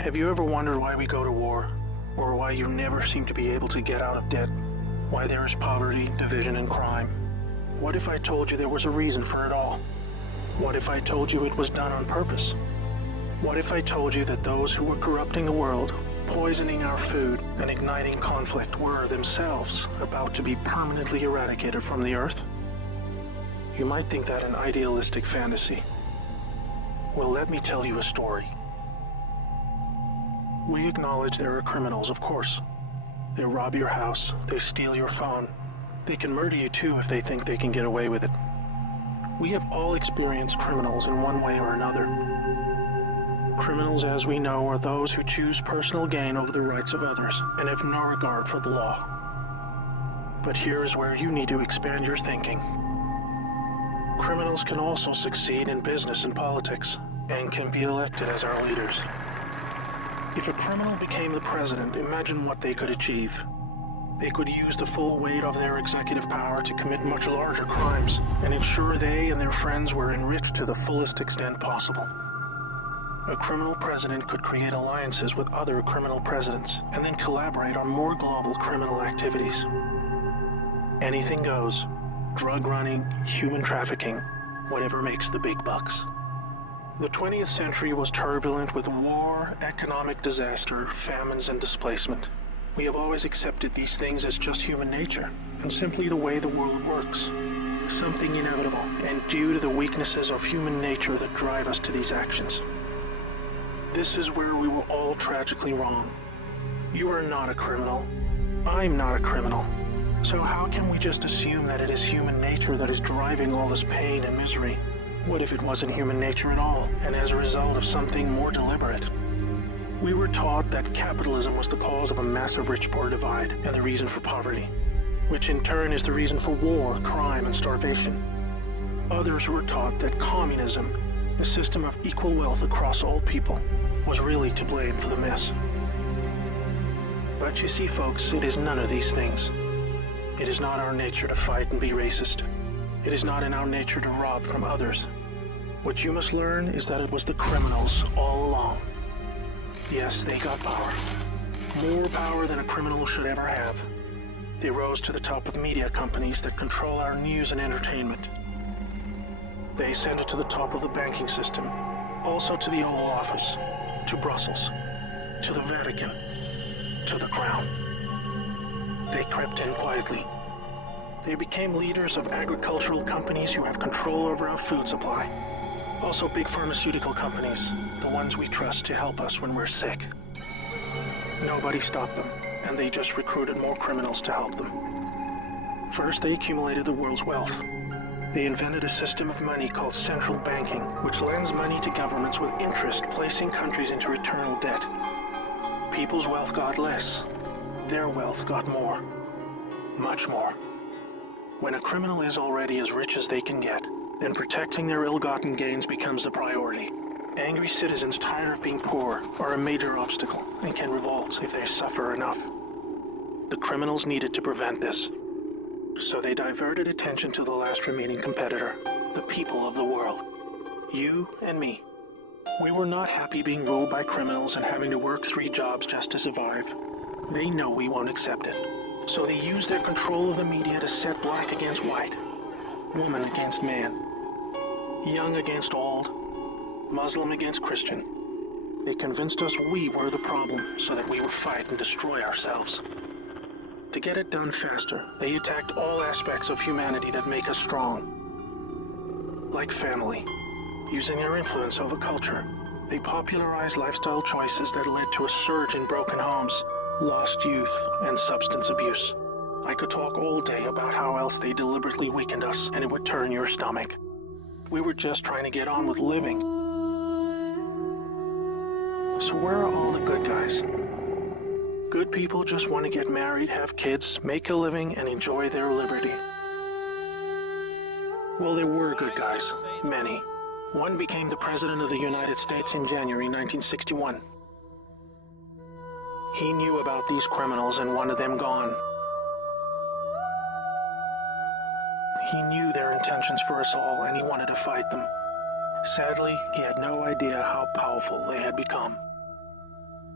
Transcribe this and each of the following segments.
Have you ever wondered why we go to war? Or why you never seem to be able to get out of debt? Why there is poverty, division, and crime? What if I told you there was a reason for it all? What if I told you it was done on purpose? What if I told you that those who were corrupting the world, poisoning our food, and igniting conflict were themselves about to be permanently eradicated from the earth? You might think that an idealistic fantasy. Well, let me tell you a story. We acknowledge there are criminals, of course. They rob your house, they steal your phone. They can murder you too if they think they can get away with it. We have all experienced criminals in one way or another. Criminals, as we know, are those who choose personal gain over the rights of others and have no regard for the law. But here is where you need to expand your thinking. Criminals can also succeed in business and politics and can be elected as our leaders. If a criminal became the president, imagine what they could achieve. They could use the full weight of their executive power to commit much larger crimes and ensure they and their friends were enriched to the fullest extent possible. A criminal president could create alliances with other criminal presidents and then collaborate on more global criminal activities. Anything goes. Drug running, human trafficking, whatever makes the big bucks. The 20th century was turbulent with war, economic disaster, famines, and displacement. We have always accepted these things as just human nature, and simply the way the world works. Something inevitable, and due to the weaknesses of human nature that drive us to these actions. This is where we were all tragically wrong. You are not a criminal. I'm not a criminal. So how can we just assume that it is human nature that is driving all this pain and misery? What if it wasn't human nature at all, and as a result of something more deliberate? We were taught that capitalism was the cause of a massive rich-poor divide and the reason for poverty, which in turn is the reason for war, crime, and starvation. Others were taught that communism, the system of equal wealth across all people, was really to blame for the mess. But you see, folks, it is none of these things. It is not our nature to fight and be racist. It is not in our nature to rob from others. What you must learn is that it was the criminals all along. Yes, they got power. More power than a criminal should ever have. They rose to the top of media companies that control our news and entertainment. They ascended to the top of the banking system, also to the Oval Office, to Brussels, to the Vatican, to the Crown. They crept in quietly. They became leaders of agricultural companies who have control over our food supply. Also big pharmaceutical companies, the ones we trust to help us when we're sick. Nobody stopped them, and they just recruited more criminals to help them. First, they accumulated the world's wealth. They invented a system of money called central banking, which lends money to governments with interest, placing countries into eternal debt. People's wealth got less. Their wealth got more. Much more. When a criminal is already as rich as they can get, then protecting their ill-gotten gains becomes the priority. Angry citizens tired of being poor are a major obstacle and can revolt if they suffer enough. The criminals needed to prevent this. So they diverted attention to the last remaining competitor, the people of the world. You and me. We were not happy being ruled by criminals and having to work 3 jobs just to survive. They know we won't accept it. So they use their control of the media to set black against white, woman against man, young against old, Muslim against Christian. They convinced us we were the problem so that we would fight and destroy ourselves. To get it done faster, they attacked all aspects of humanity that make us strong. Like family, using their influence over culture, they popularized lifestyle choices that led to a surge in broken homes, lost youth, and substance abuse. I could talk all day about how else they deliberately weakened us, and it would turn your stomach. We were just trying to get on with living. So where are all the good guys? Good people just want to get married, have kids, make a living, and enjoy their liberty. Well, there were good guys. Many. One became the President of the United States in January 1961. He knew about these criminals and wanted them gone. He knew their intentions for us all, and he wanted to fight them. Sadly, he had no idea how powerful they had become.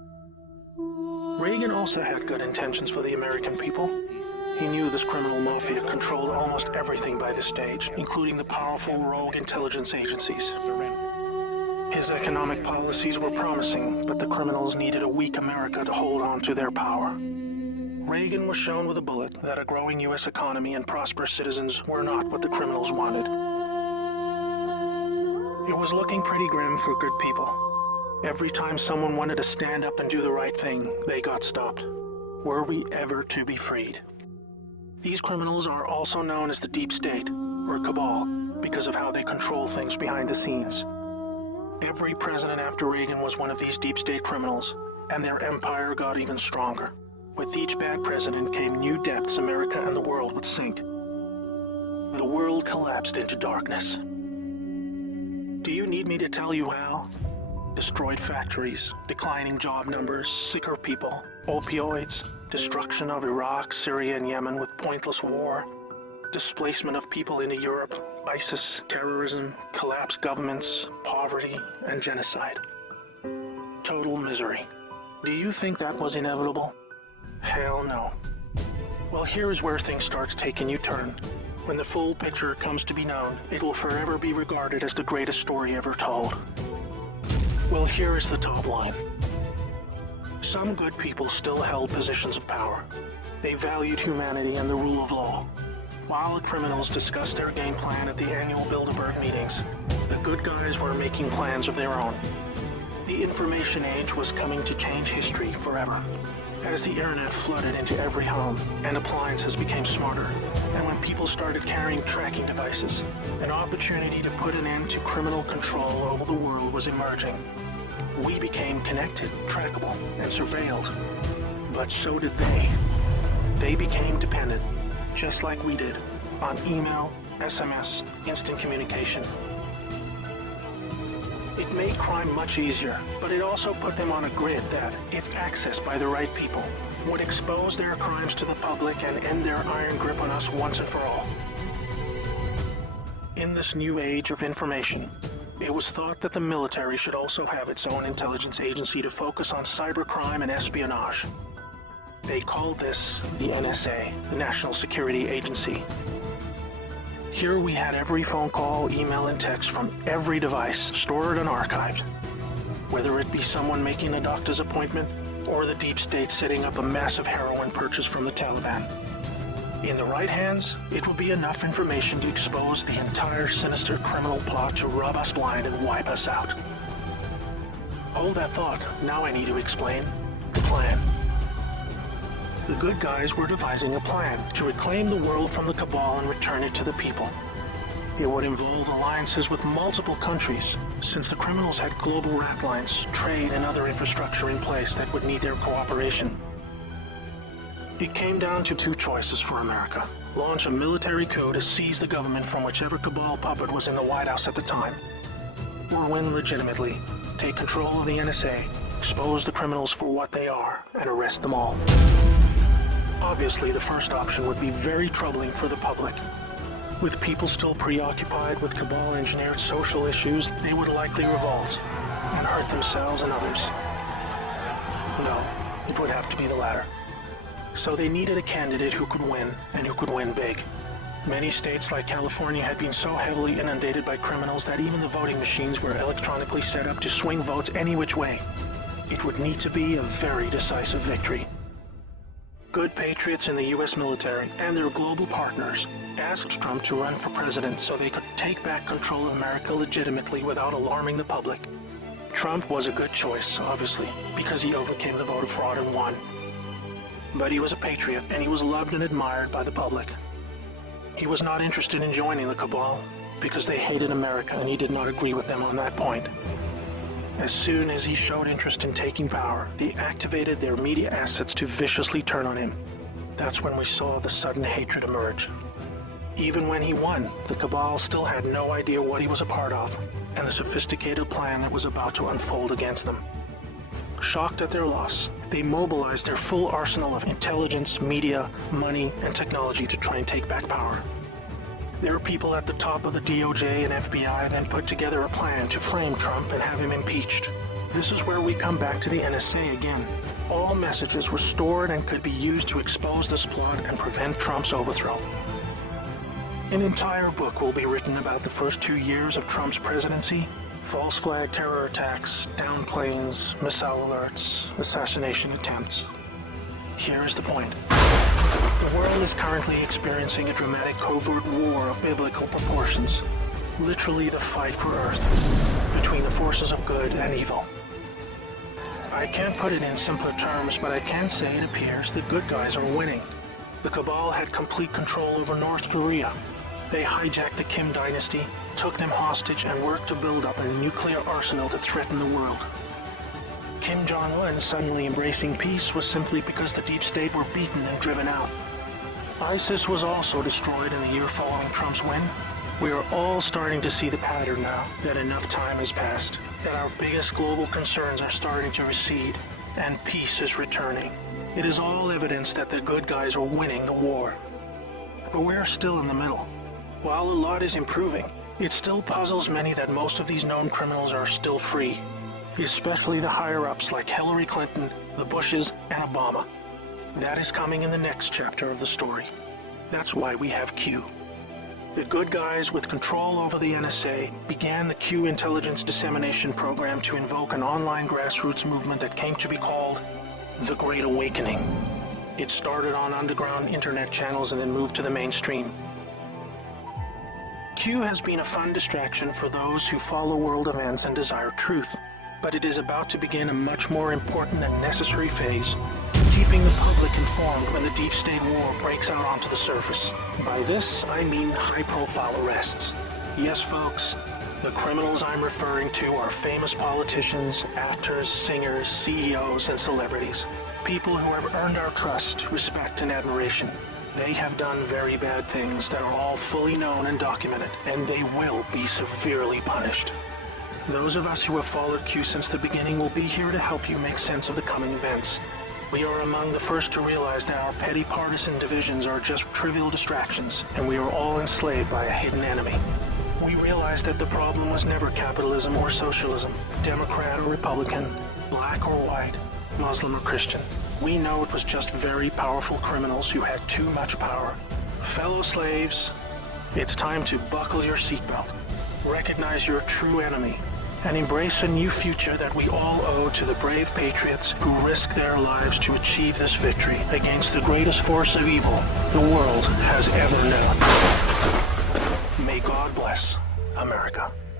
Reagan also had good intentions for the American people. He knew this criminal mafia controlled almost everything by this stage, including the powerful rogue intelligence agencies. His economic policies were promising, but the criminals needed a weak America to hold on to their power. Reagan was shown with a bullet that a growing U.S. economy and prosperous citizens were not what the criminals wanted. It was looking pretty grim for good people. Every time someone wanted to stand up and do the right thing, they got stopped. Were we ever to be freed? These criminals are also known as the Deep State, or Cabal, because of how they control things behind the scenes. Every president after Reagan was one of these Deep State criminals, and their empire got even stronger. With each bad president came new depths America and the world would sink. The world collapsed into darkness. Do you need me to tell you how? Destroyed factories, declining job numbers, sicker people, opioids, destruction of Iraq, Syria, and Yemen with pointless war, displacement of people into Europe, ISIS, terrorism, collapsed governments, poverty, and genocide. Total misery. Do you think that was inevitable? Hell no. Well, here's where things start to take a new turn. When the full picture comes to be known, it will forever be regarded as the greatest story ever told. Well, here is the top line. Some good people still held positions of power. They valued humanity and the rule of law. While the criminals discussed their game plan at the annual Bilderberg meetings, the good guys were making plans of their own. The information age was coming to change history forever. As the internet flooded into every home and appliances became smarter, and when people started carrying tracking devices, an opportunity to put an end to criminal control over the world was emerging. We became connected, trackable, and surveilled. But so did they. They became dependent, just like we did, on email, SMS, instant communication. It made crime much easier, but it also put them on a grid that, if accessed by the right people, would expose their crimes to the public and end their iron grip on us once and for all. In this new age of information, it was thought that the military should also have its own intelligence agency to focus on cybercrime and espionage. They called this the NSA, the National Security Agency. Here we had every phone call, email, and text from every device stored and archived. Whether it be someone making a doctor's appointment, or the Deep State setting up a massive heroin purchase from the Taliban. In the right hands, it would be enough information to expose the entire sinister criminal plot to rob us blind and wipe us out. Hold that thought, now I need to explain the plan. The good guys were devising a plan to reclaim the world from the cabal and return it to the people. It would involve alliances with multiple countries, since the criminals had global rat lines, trade, and other infrastructure in place that would need their cooperation. It came down to two choices for America. Launch a military coup to seize the government from whichever cabal puppet was in the White House at the time. Or win legitimately, take control of the NSA, expose the criminals for what they are, and arrest them all. Obviously, the first option would be very troubling for the public. With people still preoccupied with cabal-engineered social issues, they would likely revolt and hurt themselves and others. No, it would have to be the latter. So they needed a candidate who could win, and who could win big. Many states like California had been so heavily inundated by criminals that even the voting machines were electronically set up to swing votes any which way. It would need to be a very decisive victory. Good patriots in the U.S. military and their global partners asked Trump to run for president so they could take back control of America legitimately without alarming the public. Trump was a good choice, obviously, because he overcame the voter fraud and won. But he was a patriot, and he was loved and admired by the public. He was not interested in joining the cabal, because they hated America and he did not agree with them on that point. As soon as he showed interest in taking power, they activated their media assets to viciously turn on him. That's when we saw the sudden hatred emerge. Even when he won, the cabal still had no idea what he was a part of, and the sophisticated plan that was about to unfold against them. Shocked at their loss, they mobilized their full arsenal of intelligence, media, money, and technology to try and take back power. There are people at the top of the DOJ and FBI then put together a plan to frame Trump and have him impeached. This is where we come back to the NSA again. All messages were stored and could be used to expose this plot and prevent Trump's overthrow. An entire book will be written about the first 2 years of Trump's presidency: false flag terror attacks, downed planes, missile alerts, assassination attempts. Here is the point. The world is currently experiencing a dramatic covert war of biblical proportions. Literally the fight for Earth, between the forces of good and evil. I can't put it in simpler terms, but I can say it appears the good guys are winning. The Cabal had complete control over North Korea. They hijacked the Kim dynasty, took them hostage, and worked to build up a nuclear arsenal to threaten the world. Kim Jong-un suddenly embracing peace was simply because the deep state were beaten and driven out. ISIS was also destroyed in the year following Trump's win. We are all starting to see the pattern now, that enough time has passed, that our biggest global concerns are starting to recede, and peace is returning. It is all evidence that the good guys are winning the war. But we're still in the middle. While a lot is improving, it still puzzles many that most of these known criminals are still free, especially the higher-ups like Hillary Clinton, the Bushes, and Obama. That is coming in the next chapter of the story. That's why we have Q. The good guys with control over the NSA began the Q intelligence dissemination program to invoke an online grassroots movement that came to be called the Great Awakening. It started on underground internet channels and then moved to the mainstream. Q has been a fun distraction for those who follow world events and desire truth, but it is about to begin a much more important and necessary phase, keeping the public informed when the deep state war breaks out onto the surface. By this, I mean high-profile arrests. Yes, folks, the criminals I'm referring to are famous politicians, actors, singers, CEOs, and celebrities. People who have earned our trust, respect, and admiration. They have done very bad things that are all fully known and documented, and they will be severely punished. Those of us who have followed Q since the beginning will be here to help you make sense of the coming events. We are among the first to realize that our petty partisan divisions are just trivial distractions, and we are all enslaved by a hidden enemy. We realize that the problem was never capitalism or socialism, Democrat or Republican, black or white, Muslim or Christian. We know it was just very powerful criminals who had too much power. Fellow slaves, it's time to buckle your seatbelt, recognize your true enemy, and embrace a new future that we all owe to the brave patriots who risk their lives to achieve this victory against the greatest force of evil the world has ever known. May God bless America.